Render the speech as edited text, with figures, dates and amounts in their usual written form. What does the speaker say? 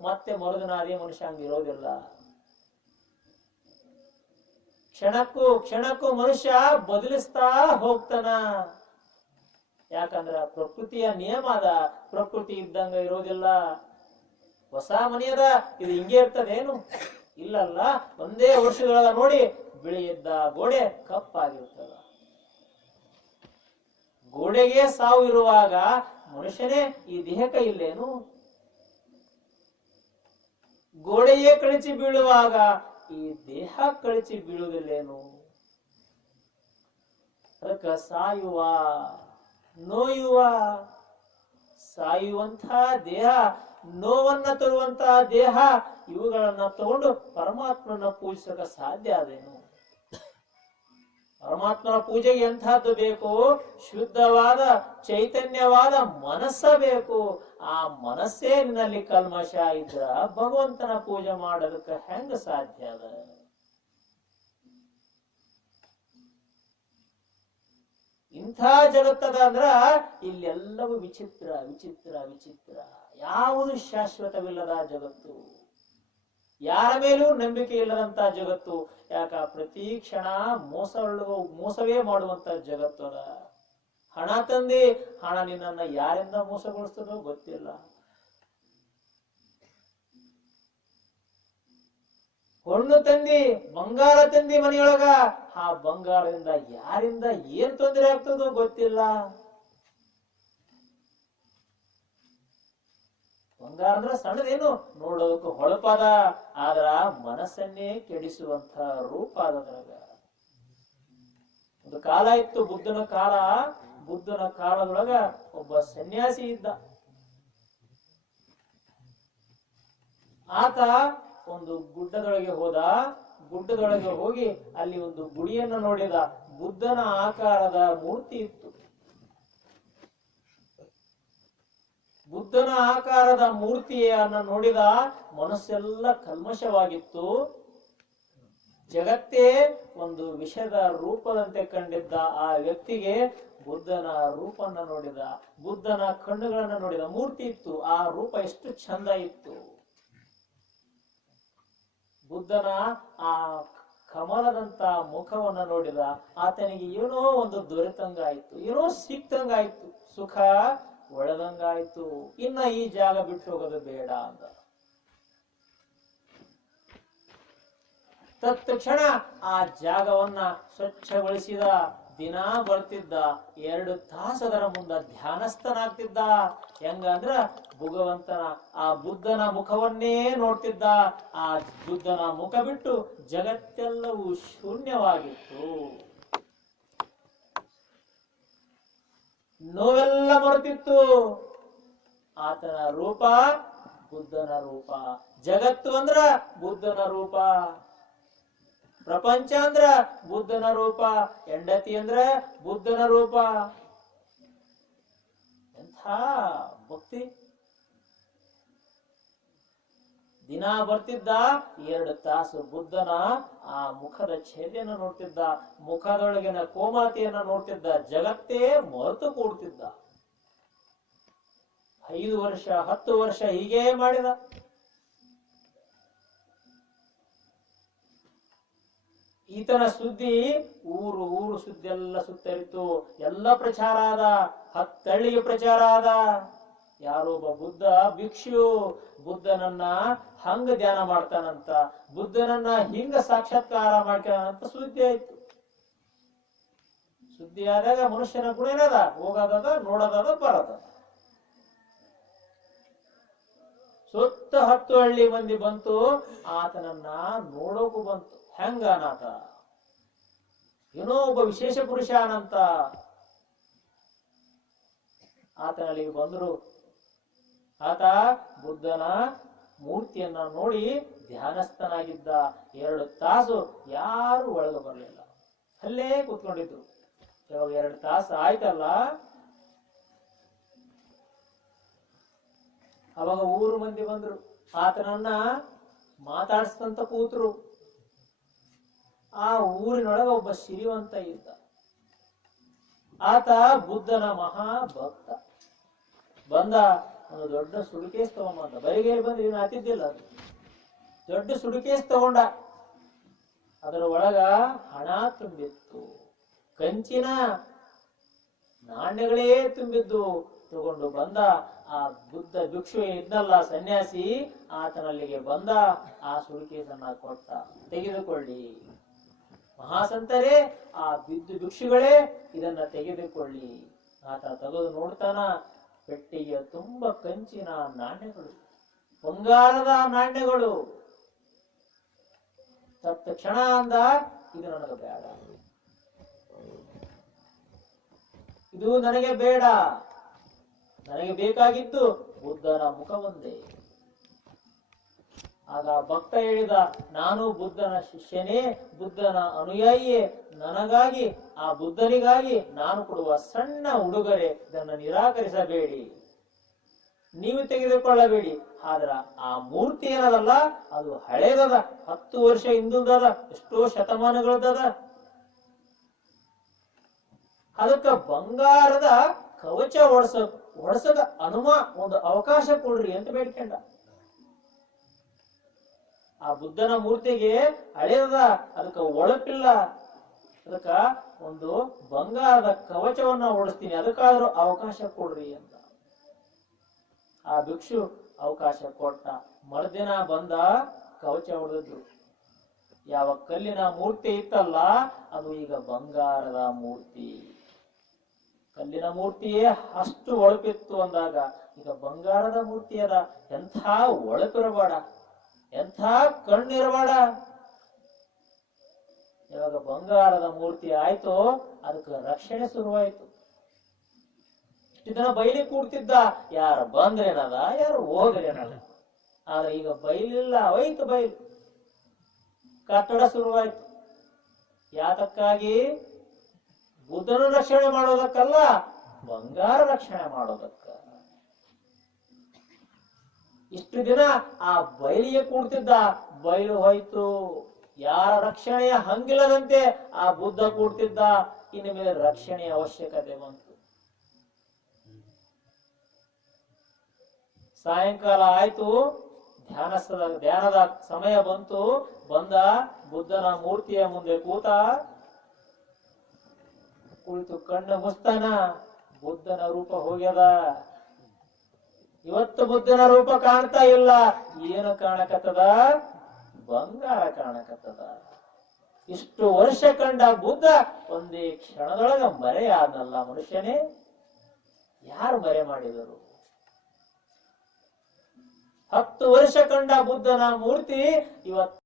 ಮತ್ತೆ ಮರುದಿನ ಅದೇ ಮನುಷ್ಯ ಹಂಗಿರೋದಿಲ್ಲ. ಕ್ಷಣಕ್ಕೂ ಕ್ಷಣಕ್ಕೂ ಮನುಷ್ಯ ಬದಲಿಸ್ತಾ ಹೋಗ್ತಾನ. ಯಾಕಂದ್ರ ಪ್ರಕೃತಿಯ ನಿಯಮ ಅದ, ಪ್ರಕೃತಿ ಇದ್ದಂಗ ಇರೋದಿಲ್ಲ. ಹೊಸ ಮನೆಯದ, ಇದು ಹಿಂಗೆ ಇರ್ತದೇನು? ಇಲ್ಲಲ್ಲ, ಒಂದೇ ವರ್ಷದೊಳಗ ನೋಡಿ ಬಿಳಿ ಇದ್ದ ಗೋಡೆ ಕಪ್ಪಾಗಿರ್ತದ. ಗೋಡೆಗೆ ಸಾವು ಇರುವಾಗ ಮನುಷ್ಯನೇ ಈ ದೇಹಕ್ಕೆ ಇಲ್ಲೇನು? ಗೋಡೆಯೇ ಕಳಚಿ ಬೀಳುವಾಗ ಈ ದೇಹ ಕಳಚಿ ಬೀಳುವುದಿಲ್ಲೇನು? ಅದಕ್ಕ ಸಾಯುವ, ನೋಯುವ, ಸಾಯುವಂತ ದೇಹ, ನೋವನ್ನ ತರುವಂತ ದೇಹ, ಇವುಗಳನ್ನ ತಗೊಂಡು ಪರಮಾತ್ಮನ ಪೂಜಿಸಕ ಸಾಧ್ಯ ಅದೇನು? ಪರಮಾತ್ಮನ ಪೂಜೆಗೆ ಎಂಥದ್ದು ಬೇಕು? ಶುದ್ಧವಾದ ಚೈತನ್ಯವಾದ ಮನಸ್ಸ ಬೇಕು. ಆ ಮನಸ್ಸೇ ನಿನ್ನಲ್ಲಿ ಕಲ್ಮಶ ಇದ್ರ ಭಗವಂತನ ಪೂಜೆ ಮಾಡೋದಕ್ಕೆ ಹೆಂಗ ಸಾಧ್ಯ ಅದ? ಇಂಥ ಜಗತ್ತದ ಅಂದ್ರ ಇಲ್ಲೆಲ್ಲವೂ ವಿಚಿತ್ರ ವಿಚಿತ್ರ ವಿಚಿತ್ರ. ಯಾವುದು ಶಾಶ್ವತವಿಲ್ಲದ ಜಗತ್ತು, ಯಾರ ಮೇಲೂ ನಂಬಿಕೆ ಇಲ್ಲದಂತ ಜಗತ್ತು. ಯಾಕ? ಪ್ರತಿ ಕ್ಷಣ ಮೋಸವೇ ಮಾಡುವಂತ ಜಗತ್ತು ಅದ. ಹಣ ತಂದಿ, ಹಣ ನಿನ್ನನ್ನ ಯಾರಿಂದ ಮೋಸಗೊಳಿಸ್ತದೋ ಗೊತ್ತಿಲ್ಲ. ಹೊಣ್ಣು ತಂದಿ, ಬಂಗಾರ ತಂದಿ ಮನೆಯೊಳಗ, ಆ ಬಂಗಾರದಿಂದ ಯಾರಿಂದ ಏನ್ ತೊಂದರೆ ಆಗ್ತದೋ ಗೊತ್ತಿಲ್ಲ. ಬಂಗಾರ ಅಂದ್ರೆ ಸಣ್ಣದೇನು, ನೋಡೋದಕ್ಕೂ ಹೊಳಪಾದ, ಆದ್ರ ಮನಸ್ಸನ್ನೇ ಕೆಡಿಸುವಂತ ರೂಪ ಅದ್ರಾಗ. ಒಂದು ಕಾಲ ಇತ್ತು, ಬುದ್ಧನ ಕಾಲ. ಬುದ್ಧನ ಕಾಲದೊಳಗ ಒಬ್ಬ ಸನ್ಯಾಸಿ ಇದ್ದ. ಆತ ಒಂದು ಗುಡ್ಡದೊಳಗೆ ಹೋದ. ಗುಡ್ಡದೊಳಗೆ ಹೋಗಿ ಅಲ್ಲಿ ಒಂದು ಗುಡಿಯನ್ನು ನೋಡಿದ. ಬುದ್ಧನ ಆಕಾರದ ಮೂರ್ತಿ ಇತ್ತು. ಬುದ್ಧನ ಆಕಾರದ ಮೂರ್ತಿಯನ್ನ ನೋಡಿದ. ಮನಸ್ಸೆಲ್ಲ ಕಲ್ಮಶವಾಗಿತ್ತು. ಜಗತ್ತೇ ಒಂದು ವಿಷದ ರೂಪದಂತೆ ಕಂಡಿದ್ದ ಆ ವ್ಯಕ್ತಿಗೆ ಬುದ್ಧನ ರೂಪನ್ನ ನೋಡಿದ. ಬುದ್ಧನ ಕಣ್ಣುಗಳನ್ನ ನೋಡಿದ. ಮೂರ್ತಿ ಇತ್ತು, ಆ ರೂಪ ಎಷ್ಟು ಚಂದ ಇತ್ತು. ಬುದ್ಧನ ಆ ಕಮಲದಂತ ಮುಖವನ್ನ ನೋಡಿದ. ಆತನಿಗೆ ಏನೋ ಒಂದು ದೊರೆತಂಗಾಯ್ತು, ಏನೋ ಸಿಕ್ತಂಗಾಯ್ತು, ಸುಖ ಒಳದಂಗಾಯ್ತು. ಇನ್ನ ಈ ಜಾಗ ಬಿಟ್ಟು ಹೋಗೋದು ಬೇಡ ಅಂದ. ತತ್ಕ್ಷಣ ಆ ಜಾಗವನ್ನ ಸ್ವಚ್ಛಗೊಳಿಸಿದ. ದಿನ ಬರ್ತಿದ್ದ, 2 ತಾಸು ಅದರ ಮುಂದ ಧ್ಯಾನಸ್ಥನಾಗ್ತಿದ್ದ. ಹೆಂಗಂದ್ರ ಭಗವಂತನ ಆ ಬುದ್ಧನ ಮುಖವನ್ನೇ ನೋಡ್ತಿದ್ದ. ಆ ಬುದ್ಧನ ಮುಖ ಬಿಟ್ಟು ಜಗತ್ತೆಲ್ಲವೂ ಶೂನ್ಯವಾಗಿತ್ತು. ನೋವೆಲ್ಲ ಮರೆತಿತ್ತು. ಆತನ ರೂಪ ಬುದ್ಧನ ರೂಪ. ಜಗತ್ತು ಅಂದ್ರ ಬುದ್ಧನ ರೂಪ. ಪ್ರಪಂಚ ಅಂದ್ರ ಬುದ್ಧನ ರೂಪ. ಹೆಂಡತಿ ಅಂದ್ರ ಬುದ್ಧನ ರೂಪ. ಎಂಥ ಭಕ್ತಿ! ದಿನ ಬರ್ತಿದ್ದ, 2 ತಾಸು ಬುದ್ಧನ ಆ ಮುಖದ ಛೇದೆಯನ್ನು ನೋಡ್ತಿದ್ದ. ಮುಖದೊಳಗಿನ ಕೋಮಲತೆಯನ್ನ ನೋಡ್ತಿದ್ದ. ಜಗತ್ತೇ ಮರೆತು ಕೂಡ್ತಿದ್ದ. 5 ವರ್ಷ 10 ವರ್ಷ ಹೀಗೇ ಮಾಡಿದ. ಈತನ ಸುದ್ದಿ ಊರು ಸುದ್ದಿ ಎಲ್ಲ ಸುತ್ತರಿತು. ಎಲ್ಲ ಪ್ರಚಾರ ಆದ. 10 ಹಳ್ಳಿಗೆ ಪ್ರಚಾರ ಆದ. ಯಾರೋ ಒಬ್ಬ ಬುದ್ಧ ಭಿಕ್ಷು ಬುದ್ಧನನ್ನ ಹಂಗ ಧ್ಯಾನ ಮಾಡ್ತಾನಂತ, ಬುದ್ಧನನ್ನ ಹಿಂಗ ಸಾಕ್ಷಾತ್ಕಾರ ಮಾಡ್ತಾನಂತ ಸುದ್ದಿ ಆಯ್ತು. ಸುದ್ದಿ ಆದಾಗ ಮನುಷ್ಯನ ಗುಣ ಏನದ? ಹೋಗೋದದ, ನೋಡೋದದ, ಬರೋದ. ಸುತ್ತ 10 ಹಳ್ಳಿ ಮಂದಿ ಬಂತು. ಆತನನ್ನ ನೋಡೋಕು ಬಂತು. ಹೆಂಗ ಅನಾಥ? ಏನೋ ಒಬ್ಬ ವಿಶೇಷ ಪುರುಷ ಅನಂತ. ಆತನಲ್ಲಿಗೆ ಬಂದ್ರು. ಆತ ಬುದ್ಧನ ಮೂರ್ತಿಯನ್ನ ನೋಡಿ ಧ್ಯಾನಸ್ಥನಾಗಿದ್ದ. 2 ತಾಸು ಯಾರು ಒಳಗ ಬರಲಿಲ್ಲ, ಅಲ್ಲೇ ಕೂತ್ಕೊಂಡಿದ್ರು. ಯಾವಾಗ 2 ತಾಸು ಆಯ್ತಲ್ಲ, ಅವಾಗ ಊರು ಮಂದಿ ಬಂದ್ರು. ಆತನನ್ನ ಮಾತಾಡಿಸ್ತಂತ ಕೂತ್ರು. ಆ ಊರಿನೊಳಗ ಒಬ್ಬ ಶ್ರೀಮಂತ ಇದ್ದ. ಆತ ಬುದ್ಧನ ಮಹಾ ಭಕ್ತ. ಬಂದ ಒಂದು ದೊಡ್ಡ ಸುಡುಕೇಸ್ ತಗೊಂಬಂದ. ಬರಿಗೈಲಿ ಬಂದು ಇವನು ಹತ್ತಿದ್ದಿಲ್ಲ. ಅದು ದೊಡ್ಡ ಸುಡುಕೇಸ್ ತಗೊಂಡ. ಅದರ ಒಳಗ ಹಣ ತುಂಬಿತ್ತು, ಕಂಚಿನ ನಾಣ್ಯಗಳೇ ತುಂಬಿದ್ದು. ತಗೊಂಡು ಬಂದ. ಆ ಬುದ್ಧ ಭಿಕ್ಷು ಇದ್ನಲ್ಲ, ಸನ್ಯಾಸಿ, ಆತನಲ್ಲಿಗೆ ಬಂದ. ಆ ಸುಡುಕೇಸನ್ನ ಕೊಟ್ಟ, ತೆಗೆದುಕೊಳ್ಳಿ ಮಹಾಸಂತರೇ, ಆ ಭಿಕ್ಷುಗಳೇ, ಇದನ್ನ ತೆಗೆದುಕೊಳ್ಳಿ. ಆತ ತೆಗೆದು ನೋಡ್ತಾನ, ಪೆಟ್ಟಿಗೆ ತುಂಬಾ ಕಂಚಿನ ನಾಣ್ಯಗಳು, ಬಂಗಾರದ ನಾಣ್ಯಗಳು. ತಕ್ಷಣ ಅಂದ, ಇದು ನನಗೆ ಬೇಡ, ಇದು ನನಗೆ ಬೇಡ. ನನಗೆ ಬೇಕಾಗಿದ್ದು ಬುದ್ಧನ ಮುಖ ಒಂದೇ. ಆಗ ಭಕ್ತ ಹೇಳಿದ, ನಾನು ಬುದ್ಧನ ಶಿಷ್ಯನೇ, ಬುದ್ಧನ ಅನುಯಾಯಿಯೇ. ನನಗಾಗಿ, ಆ ಬುದ್ಧನಿಗಾಗಿ ನಾನು ಕೊಡುವ ಸಣ್ಣ ಉಡುಗೊರೆ, ಇದನ್ನು ನಿರಾಕರಿಸಬೇಡಿ, ನೀವು ತೆಗೆದುಕೊಳ್ಳಬೇಡಿ. ಆದ್ರ ಆ ಮೂರ್ತಿ ಏನದಲ್ಲ, ಅದು ಹಳೇದದ, 10 ವರ್ಷ ಹಿಂದದ, ಎಷ್ಟೋ ಶತಮಾನಗಳದ. ಅದಕ್ಕ ಬಂಗಾರದ ಕವಚ ಹೊಡ್ಸದ ಒಂದು ಅವಕಾಶ ಕೊಡ್ರಿ ಅಂತ ಬೇಡ್ಕೊಂಡ. ಆ ಬುದ್ಧನ ಮೂರ್ತಿಗೆ ಹಳೇದ, ಅದಕ್ಕ ಒಳಪಿಲ್ಲ, ಅದಕ್ಕ ಒಂದು ಬಂಗಾರದ ಕವಚವನ್ನ ಓಡಿಸ್ತೀನಿ, ಅದಕ್ಕಾದ್ರೂ ಅವಕಾಶ ಕೊಡ್ರಿ ಅಂತ ಆ ಭಿಕ್ಷು ಅವಕಾಶ ಕೊಟ್ಟ. ಮರುದಿನ ಬಂದ, ಕವಚ ಹೊಡೆದ್ರು. ಯಾವ ಕಲ್ಲಿನ ಮೂರ್ತಿ ಇತ್ತಲ್ಲ, ಅದು ಈಗ ಬಂಗಾರದ ಮೂರ್ತಿ. ಕಲ್ಲಿನ ಮೂರ್ತಿಯೇ ಅಷ್ಟು ಒಳಪಿತ್ತು ಅಂದಾಗ, ಈಗ ಬಂಗಾರದ ಮೂರ್ತಿ ಅದ. ಎಂಥ ಒಳಪಿರಬೇಡ, ಎಂಥ ಕಣ್ಣಿರಬೇಡ. ಯಾವಾಗ ಬಂಗಾರದ ಮೂರ್ತಿ ಆಯ್ತೋ, ಅದಕ್ಕೆ ರಕ್ಷಣೆ ಶುರುವಾಯ್ತು. ಇಷ್ಟು ದಿನ ಬೈಲಿ ಕೂಡ್ತಿದ್ದ, ಯಾರು ಬಂದ್ರೇನದ, ಯಾರು ಹೋದ್ರೇನದ. ಆದ್ರೆ ಈಗ ಬೈಲಿಲ್ಲ, ಹೋಯ್ತು ಬೈಲು. ಕಟ್ಟಡ ಶುರುವಾಯ್ತು. ಯಾತಕ್ಕಾಗಿ? ಬುದ್ಧನ ರಕ್ಷಣೆ ಮಾಡೋದಕ್ಕಲ್ಲ, ಬಂಗಾರ ರಕ್ಷಣೆ ಮಾಡೋದಕ್ಕ. ಇಷ್ಟು ದಿನ ಆ ಬಯಲಿಗೆ ಕೂಡ್ತಿದ್ದ, ಬಯಲು ಹೋಯ್ತು. ಯಾರ ರಕ್ಷಣೆಯ ಹಂಗಿಲ್ಲದಂತೆ ಆ ಬುದ್ಧ ಕೂಡ್ತಿದ್ದ. ಇನ್ನು ಮೇಲೆ ರಕ್ಷಣೆಯ ಅವಶ್ಯಕತೆ ಬಂತು. ಸಾಯಂಕಾಲ ಆಯ್ತು, ಧ್ಯಾನದ ಸಮಯ ಬಂತು. ಬಂದ, ಬುದ್ಧನ ಮೂರ್ತಿಯ ಮುಂದೆ ಕೂತ, ಕುಳಿತು ಕಣ್ಣು ಮುಸ್ತಾನ. ಬುದ್ಧನ ರೂಪ ಹೋಗ್ಯದ. ಇವತ್ತು ಬುದ್ಧನ ರೂಪ ಕಾಣ್ತಾ ಇಲ್ಲ. ಏನು ಕಾಣಕತ್ತದ? ಬಂಗಾರ ಕಾಣಕತ್ತದ. ಇಷ್ಟು ವರ್ಷ ಕಂಡ ಬುದ್ಧ ಒಂದೇ ಕ್ಷಣದೊಳಗ ಮರೆಯಾದನಲ್ಲ ಮನುಷ್ಯನೇ. ಯಾರು ಮರೆ ಮಾಡಿದರು? 10 ವರ್ಷ ಕಂಡ ಬುದ್ಧನ ಮೂರ್ತಿ ಇವತ್ತು